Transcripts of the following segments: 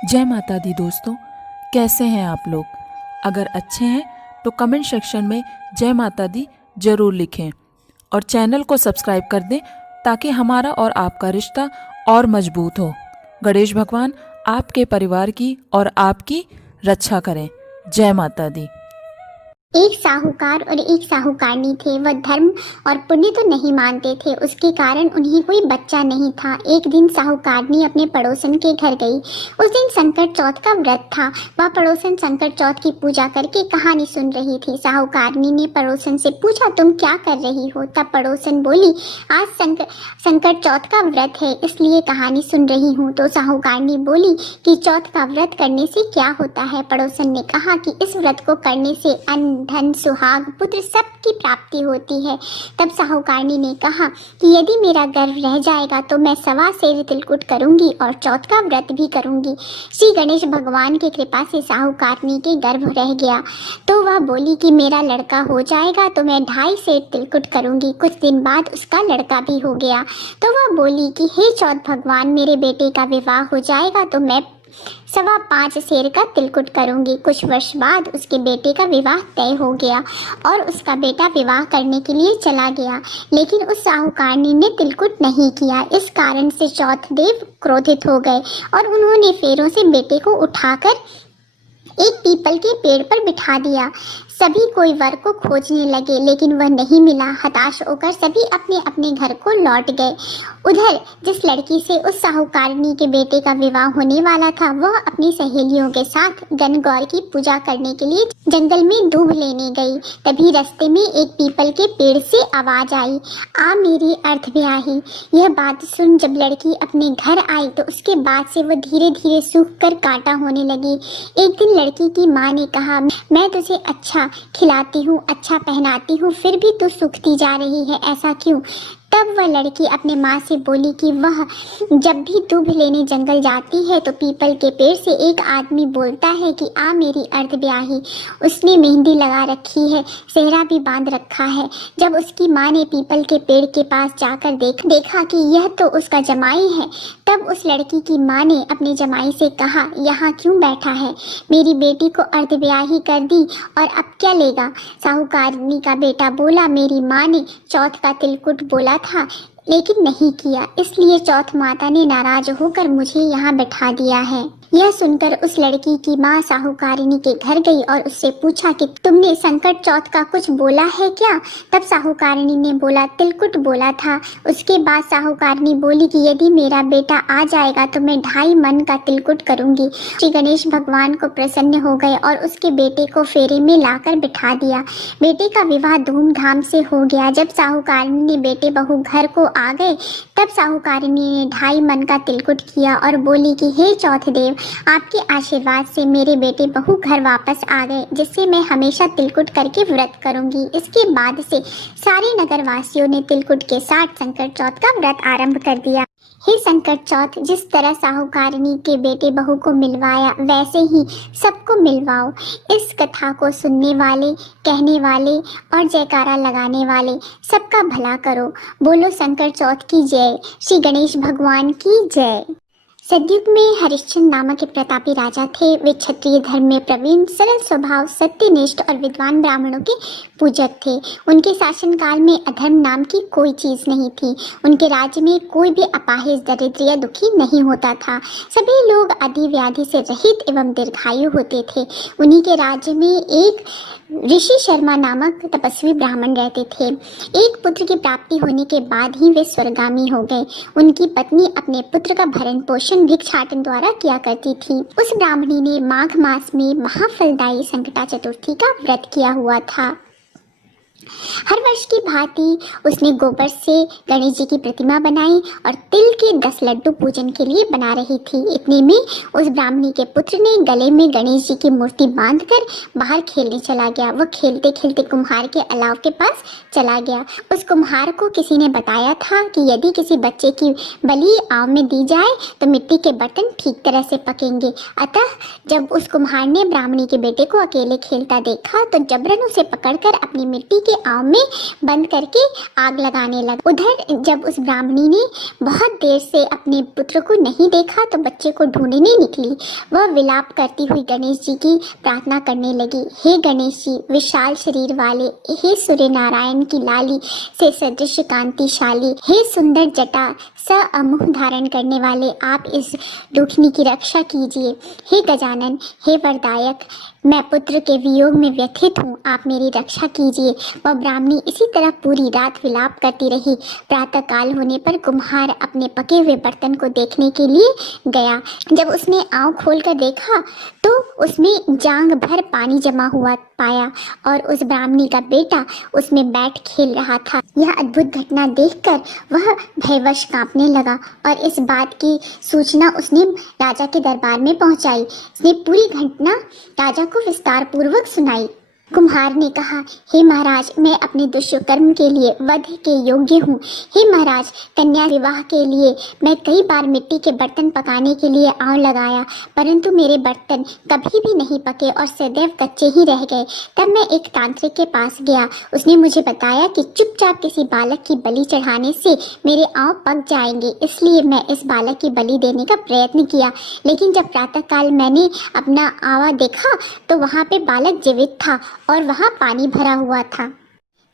जय माता दी दोस्तों, कैसे हैं आप लोग। अगर अच्छे हैं तो कमेंट सेक्शन में जय माता दी जरूर लिखें और चैनल को सब्सक्राइब कर दें ताकि हमारा और आपका रिश्ता और मजबूत हो। गणेश भगवान आपके परिवार की और आपकी रक्षा करें। जय माता दी। एक साहूकार और एक साहूकारनी थे। वह धर्म और पुण्य तो नहीं मानते थे, उसके कारण उन्हें कोई बच्चा नहीं था। एक दिन साहूकारनी अपने पड़ोसन के घर गई। उस दिन संकट चौथ का व्रत था। वह पड़ोसन संकट चौथ की पूजा करके कहानी सुन रही थी। साहूकारनी ने पड़ोसन से पूछा, तुम क्या कर रही हो? तब पड़ोसन बोली, आज संकट चौथ का व्रत है, इसलिए कहानी सुन रही हूँ। तो साहूकारनी बोली कि चौथ का व्रत करने से क्या होता है? पड़ोसन ने कहा कि इस व्रत को करने से अन्न, धन, सुहाग, पुत्र सब की प्राप्ति होती है। तब साहूकारनी ने कहा कि यदि मेरा गर्भ रह जाएगा तो मैं 1.25 सेर तिलकुट करूंगी और चौथ का व्रत भी करूंगी। श्री गणेश भगवान की कृपा से साहूकारनी के गर्भ रह गया तो वह बोली कि मेरा लड़का हो जाएगा तो मैं 2.5 सेर तिलकुट करूंगी। कुछ दिन बाद उसका लड़का भी हो गया तो वह बोली कि हे चौथ भगवान, मेरे बेटे का विवाह हो जाएगा तो मैं 5.25 सेर का तिलकुट करूंगी। कुछ वर्ष बाद उसके बेटे का विवाह तय हो गया और उसका बेटा विवाह करने के लिए चला गया, लेकिन उस साहूकारनी ने तिलकुट नहीं किया। इस कारण से चौथ देव क्रोधित हो गए और उन्होंने फेरों से बेटे को उठाकर एक पीपल के पेड़ पर बिठा दिया। सभी कोई वर को खोजने लगे, लेकिन वह नहीं मिला। हताश होकर सभी अपने अपने घर को लौट गए। उधर जिस लड़की से उस साहूकारनी के बेटे का विवाह होने वाला था, वह अपनी सहेलियों के साथ गणगौर की पूजा करने के लिए जंगल में दूब लेने गई। तभी रास्ते में एक पीपल के पेड़ से आवाज आई, आ मेरी अर्धब्याही। यह बात सुन जब लड़की अपने घर आई तो उसके बाद से वह धीरे धीरे सूख कर कांटा होने लगी। एक दिन लड़की की माँ ने कहा, मैं तुझे अच्छा खिलाती हूँ, अच्छा पहनाती हूँ, फिर भी तू सूखती जा रही है, ऐसा क्यों? तब वह लड़की अपने माँ से बोली कि वह जब भी दूब लेने जंगल जाती है तो पीपल के पेड़ से एक आदमी बोलता है कि आ मेरी अर्धब्याही। उसने मेहंदी लगा रखी है, सेहरा भी बांध रखा है। जब उसकी माँ ने पीपल के पेड़ के पास जाकर देखा कि यह तो उसका जमाई है, तब उस लड़की की माँ ने अपने जमाई से कहा, यहाँ क्यों बैठा है? मेरी बेटी को अर्धब्याही कर दी और अब क्या लेगा? साहूकारनी का बेटा बोला, मेरी माँ ने चौथ का तिलकुट बोला था लेकिन नहीं किया, इसलिए चौथ माता ने नाराज होकर मुझे यहाँ बैठा दिया है। यह सुनकर उस लड़की की माँ साहूकारनी के घर गई और उससे पूछा कि तुमने संकट चौथ का कुछ बोला है क्या? तब साहूकारनी ने बोला, तिलकुट बोला था। उसके बाद साहूकारनी बोली कि यदि मेरा बेटा आ जाएगा तो मैं 2.5 मन का तिलकुट करूंगी। श्री गणेश भगवान को प्रसन्न हो गए और उसके बेटे को फेरे में लाकर बिठा दिया। बेटे का विवाह धूमधाम से हो गया। जब साहूकारनी ने बेटे बहू घर को आ गए तब साहूकारनी ने 2.5 मन का तिलकुट किया और बोली कि हे चौथ देव, आपके आशीर्वाद से मेरे बेटे बहू घर वापस आ गए, जिससे मैं हमेशा तिलकुट करके व्रत करूंगी। इसके बाद से सारे नगर वासियों ने तिलकुट के साथ संकट चौथ का व्रत आरंभ कर दिया। हे संकट चौथ, जिस तरह साहूकारनी के बेटे बहू को मिलवाया वैसे ही सबको मिलवाओ। इस कथा को सुनने वाले, कहने वाले और जयकारा लगाने वाले सबका भला करो। बोलो संकट चौथ की जय, श्री गणेश भगवान की जय। सतयुग में हरिश्चंद्र नामक एक प्रतापी राजा थे। वे क्षत्रिय धर्म में प्रवीण, सरल स्वभाव, सत्यनिष्ठ और विद्वान ब्राह्मणों के पूजक थे। उनके शासनकाल में अधर्म नाम की कोई चीज नहीं थी। उनके राज्य में कोई भी अपाहिज, दरिद्र या दुखी नहीं होता था। सभी लोग आदि व्याधि से रहित एवं दीर्घायु होते थे। उन्हीं के राज्य में एक ऋषि शर्मा नामक तपस्वी ब्राह्मण रहते थे। एक पुत्र की प्राप्ति होने के बाद ही वे स्वर्गामी हो गए। उनकी पत्नी अपने पुत्र का भरण पोषण भिक्षाटन द्वारा किया करती थी। उस ब्राह्मणी ने माघ मास में महाफलदायी संकटा चतुर्थी का व्रत किया हुआ था। हर वर्ष की भांति उसने गोबर से गणेश जी की प्रतिमा बनाई और तिल के 10 लड्डू पूजन के लिए बना रही थी। इतने में उस ब्राह्मणी के पुत्र ने गले में गणेश जी की मूर्ति बांधकर बाहर खेलने चला गया। वह खेलते खेलते कुम्हार के अलाव के पास चला गया। उस कुम्हार को किसी ने बताया था कि यदि किसी बच्चे की बलि आव में दी जाए तो मिट्टी के बर्तन ठीक तरह से पकेंगे। अतः जब उस कुम्हार ने ब्राह्मणी के बेटे को अकेले खेलता देखा तो जबरन उसे पकड़कर अपनी मिट्टी के आव में बंद करके आग लगाने लगा। उधर जब उस ब्राह्मणी ने बहुत देर से अपने पुत्र को नहीं देखा तो बच्चे को ढूंढने निकली। वह विलाप करती हुई गणेश जी की प्रार्थना करने लगी। हे गणेश जी, विशाल शरीर वाले, हे सूर्य नारायण की लाली से सदृश कांतिशाली, हे सुंदर जटा स अमुह धारण करने वाले, आप इस दुखनी की रक्षा कीजिए। हे गजानन, हे वरदायक, मैं पुत्र के वियोग में व्यथित हूँ, आप मेरी रक्षा कीजिए। वह ब्राह्मणी इसी तरह पूरी रात विलाप करती रही। प्रातः काल होने पर कुम्हार अपने पके हुए बर्तन को देखने के लिए गया। जब उसने आँख खोलकर देखा तो उसमें जांग भर पानी जमा हुआ पाया और उस ब्राह्मणी का बेटा उसमें बैठ खेल रहा था। यह अद्भुत घटना देखकर वह भयवश कांपने लगा और इस बात की सूचना उसने राजा के दरबार में पहुंचाई। उसने पूरी घटना राजा को विस्तार पूर्वक सुनाई। कुम्हार ने कहा, हे महाराज, मैं अपने दुष्कर्म के लिए वध के योग्य हूँ। हे महाराज, कन्या विवाह के लिए मैं कई बार मिट्टी के बर्तन पकाने के लिए आग लगाया, परंतु मेरे बर्तन कभी भी नहीं पके और सदैव कच्चे ही रह गए। तब मैं एक तांत्रिक के पास गया। उसने मुझे बताया कि चुपचाप किसी बालक की बलि चढ़ाने से मेरे आँव पक जाएंगे, इसलिए मैं इस बालक की बलि देने का प्रयत्न किया। लेकिन जब प्रातःकाल मैंने अपना आवा देखा तो वहाँ पे बालक जीवित था और वहाँ पानी भरा हुआ था।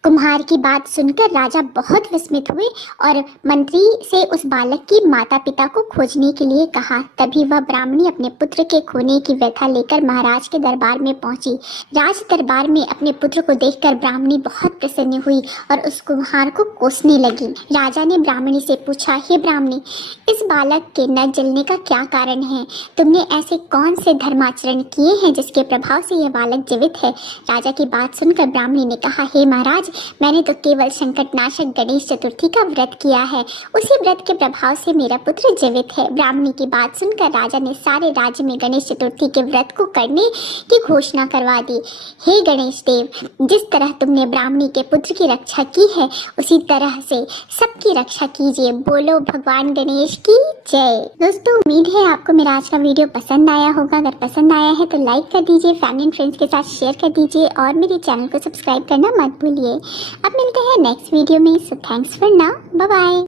कुम्हार की बात सुनकर राजा बहुत विस्मित हुए और मंत्री से उस बालक की माता पिता को खोजने के लिए कहा। तभी वह ब्राह्मणी अपने पुत्र के खोने की व्यथा लेकर महाराज के दरबार में पहुंची। राज दरबार में अपने पुत्र को देखकर ब्राह्मणी बहुत प्रसन्न हुई और उस कुम्हार को कोसने लगी। राजा ने ब्राह्मणी से पूछा, हे ब्राह्मणी, इस बालक के न जलने का क्या कारण है? तुमने ऐसे कौन से धर्माचरण किए हैं जिसके प्रभाव से यह बालक जीवित है? राजा की बात सुनकर ब्राह्मणी ने कहा, हे महाराज, मैंने तो केवल संकटनाशक गणेश चतुर्थी का व्रत किया है, उसी व्रत के प्रभाव से मेरा पुत्र जीवित है। ब्राह्मणी की बात सुनकर राजा ने सारे राज्य में गणेश चतुर्थी के व्रत को करने की घोषणा करवा दी। हे गणेश देव, जिस तरह तुमने ब्राह्मणी के पुत्र की रक्षा की है उसी तरह से सबकी रक्षा कीजिए। बोलो भगवान गणेश की जय। दोस्तों, उम्मीद है आपको मेरा आज का वीडियो पसंद आया होगा। अगर पसंद आया है तो लाइक कर दीजिए, फैमिली एंड फ्रेंड्स के साथ शेयर कर दीजिए और मेरे चैनल को सब्सक्राइब करना मत भूलिए। अब मिलते हैं नेक्स्ट वीडियो में। So thanks for now, bye bye.